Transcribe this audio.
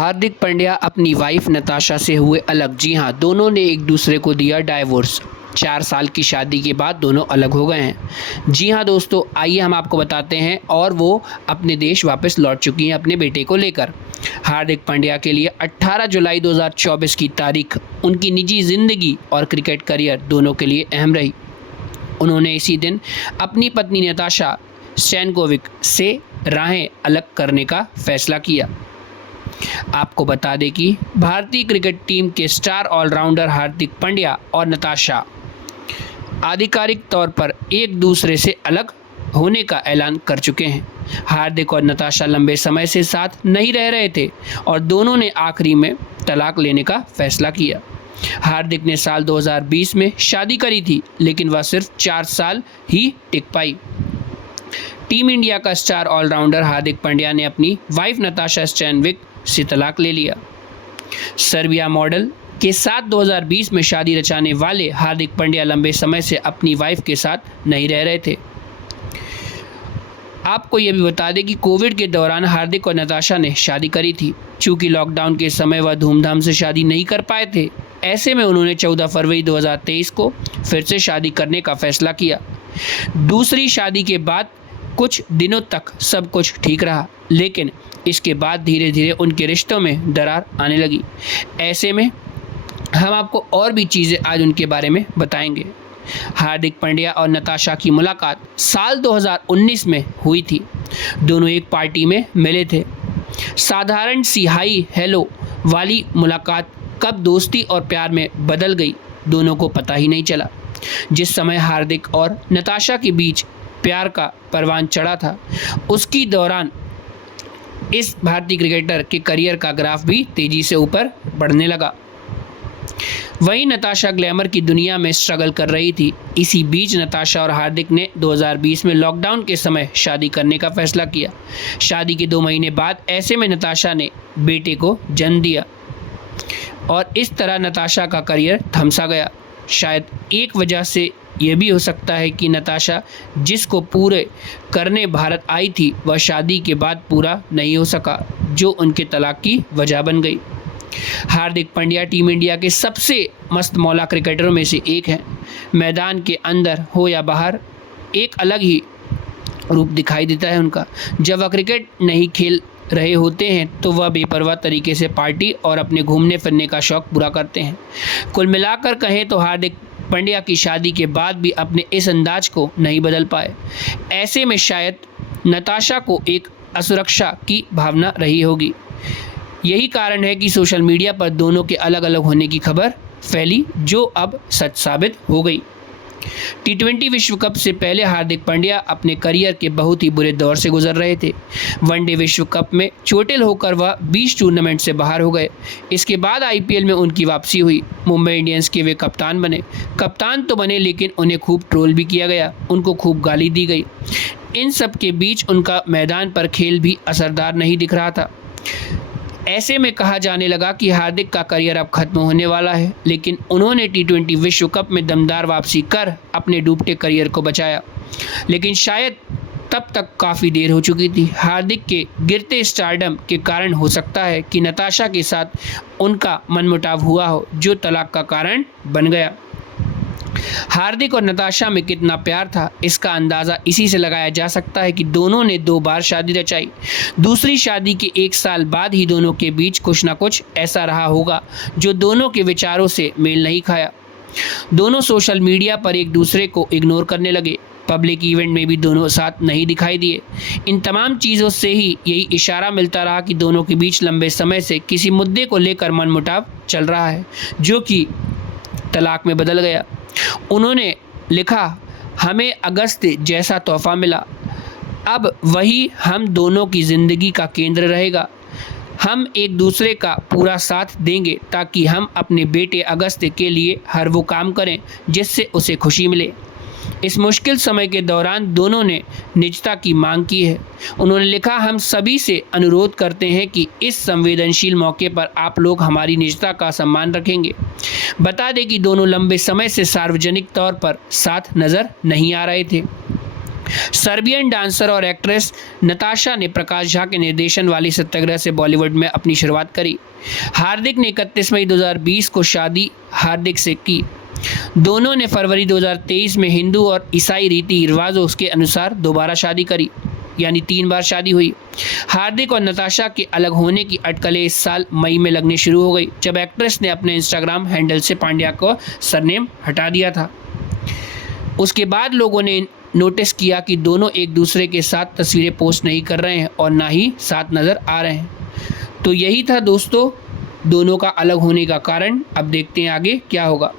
हार्दिक पांड्या अपनी वाइफ नताशा से हुए अलग। जी हाँ, दोनों ने एक दूसरे को दिया डाइवोर्स। 4 साल की शादी के बाद दोनों अलग हो गए हैं। जी हाँ दोस्तों, आइए हम आपको बताते हैं। और वो अपने देश वापस लौट चुकी हैं अपने बेटे को लेकर। हार्दिक पांड्या के लिए 18 जुलाई 2024 की तारीख उनकी निजी ज़िंदगी और क्रिकेट करियर दोनों के लिए अहम रही। उन्होंने इसी दिन अपनी पत्नी नताशा स्टैनकोविक से राहें अलग करने का फैसला किया। आपको बता दें कि भारतीय क्रिकेट टीम के स्टार ऑलराउंडर हार्दिक पांड्या और नताशा आधिकारिक तौर पर एक दूसरे से अलग होने का ऐलान कर चुके हैं। हार्दिक और नताशा लंबे समय से साथ नहीं रह रहे थे और दोनों ने आखिरी में तलाक लेने का फैसला किया। हार्दिक ने साल 2020 में शादी करी थी, लेकिन वह सिर्फ 4 साल ही टिक पाई। टीम इंडिया का स्टार ऑलराउंडर हार्दिक पांड्या ने अपनी वाइफ नताशा स्टैनविक से तलाक ले लिया। सर्बिया मॉडल के साथ 2020 में शादी रचाने वाले हार्दिक पांड्या लंबे समय से अपनी वाइफ के साथ नहीं रह रहे थे। आपको यह भी बता दें कि कोविड के दौरान हार्दिक और नताशा ने शादी करी थी। चूँकि लॉकडाउन के समय वह धूमधाम से शादी नहीं कर पाए थे, ऐसे में उन्होंने 14 फरवरी 2023 को फिर से शादी करने का फैसला किया। दूसरी शादी के बाद कुछ दिनों तक सब कुछ ठीक रहा, लेकिन इसके बाद धीरे धीरे उनके रिश्तों में दरार आने लगी। ऐसे में हम आपको और भी चीज़ें आज उनके बारे में बताएंगे। हार्दिक पांड्या और नताशा की मुलाकात साल 2019 में हुई थी। दोनों एक पार्टी में मिले थे। साधारण सी हाई हेलो वाली मुलाकात कब दोस्ती और प्यार में बदल गई, दोनों को पता ही नहीं चला। जिस समय हार्दिक और नताशा के बीच प्यार का परवान चढ़ा था, उसकी दौरान इस भारतीय क्रिकेटर के करियर का ग्राफ भी तेजी से ऊपर बढ़ने लगा। वहीं नताशा ग्लैमर की दुनिया में स्ट्रगल कर रही थी। इसी बीच नताशा और हार्दिक ने 2020 में लॉकडाउन के समय शादी करने का फैसला किया। शादी के 2 महीने बाद ऐसे में नताशा ने बेटे को जन्म दिया और इस तरह नताशा का करियर थमसा गया। शायद एक वजह से यह भी हो सकता है कि नताशा जिसको पूरे करने भारत आई थी, वह शादी के बाद पूरा नहीं हो सका, जो उनके तलाक की वजह बन गई। हार्दिक पांड्या टीम इंडिया के सबसे मस्त मौला क्रिकेटरों में से एक हैं। मैदान के अंदर हो या बाहर एक अलग ही रूप दिखाई देता है उनका। जब वह क्रिकेट नहीं खेल रहे होते हैं तो वह बेपरवाह तरीके से पार्टी और अपने घूमने फिरने का शौक़ पूरा करते हैं। कुल मिलाकर कहें तो हार्दिक पांड्या की शादी के बाद भी अपने इस अंदाज को नहीं बदल पाए। ऐसे में शायद नताशा को एक असुरक्षा की भावना रही होगी। यही कारण है कि सोशल मीडिया पर दोनों के अलग अलग होने की खबर फैली, जो अब सच साबित हो गई। T20 विश्व कप से पहले हार्दिक पांड्या अपने करियर के बहुत ही बुरे दौर से गुजर रहे थे। वनडे विश्व कप में चोटिल होकर वह 20 टूर्नामेंट से बाहर हो गए। इसके बाद IPL में उनकी वापसी हुई। मुंबई इंडियंस के वे कप्तान बने। कप्तान तो बने, लेकिन उन्हें खूब ट्रोल भी किया गया, उनको खूब गाली दी गई। इन सब के बीच उनका मैदान पर खेल भी असरदार नहीं दिख रहा था। ऐसे में कहा जाने लगा कि हार्दिक का करियर अब खत्म होने वाला है, लेकिन उन्होंने T20 विश्व कप में दमदार वापसी कर अपने डूबते करियर को बचाया। लेकिन शायद तब तक काफ़ी देर हो चुकी थी। हार्दिक के गिरते स्टारडम के कारण हो सकता है कि नताशा के साथ उनका मनमुटाव हुआ हो, जो तलाक का कारण बन गया। हार्दिक और नताशा में कितना प्यार था, इसका अंदाज़ा इसी से लगाया जा सकता है कि दोनों ने 2 बार शादी रचाई। दूसरी शादी के 1 साल बाद ही दोनों के बीच कुछ ना कुछ ऐसा रहा होगा जो दोनों के विचारों से मेल नहीं खाया। दोनों सोशल मीडिया पर एक दूसरे को इग्नोर करने लगे। पब्लिक इवेंट में भी दोनों साथ नहीं दिखाई दिए। इन तमाम चीज़ों से ही यही इशारा मिलता रहा कि दोनों के बीच लंबे समय से किसी मुद्दे को लेकर मनमुटाव चल रहा है, जो कि तलाक में बदल गया। उन्होंने लिखा, हमें अगस्त जैसा तोहफा मिला, अब वही हम दोनों की ज़िंदगी का केंद्र रहेगा। हम एक दूसरे का पूरा साथ देंगे ताकि हम अपने बेटे अगस्त के लिए हर वो काम करें जिससे उसे खुशी मिले। इस मुश्किल समय के दौरान दोनों ने निजता की मांग की है। उन्होंने लिखा, हम सभी से अनुरोध करते हैं कि इस संवेदनशील मौके पर आप लोग हमारी निजता का सम्मान रखेंगे। बता दें कि दोनों लंबे समय से सार्वजनिक तौर पर साथ नज़र नहीं आ रहे थे। सर्बियन डांसर और एक्ट्रेस नताशा ने प्रकाश झा के निर्देशन वाली सत्याग्रह से बॉलीवुड में अपनी शुरुआत करी। हार्दिक ने 31 मई 2020 को शादी हार्दिक से की। दोनों ने फरवरी 2023 में हिंदू और ईसाई रीति रिवाजों के अनुसार दोबारा शादी करी, यानी 3 बार शादी हुई। हार्दिक और नताशा के अलग होने की अटकलें इस साल मई में लगने शुरू हो गई, जब एक्ट्रेस ने अपने इंस्टाग्राम हैंडल से पांड्या को सरनेम हटा दिया था। उसके बाद लोगों ने नोटिस किया कि दोनों एक दूसरे के साथ तस्वीरें पोस्ट नहीं कर रहे हैं और ना ही साथ नज़र आ रहे हैं। तो यही था दोस्तों दोनों का अलग होने का कारण। अब देखते हैं आगे क्या होगा।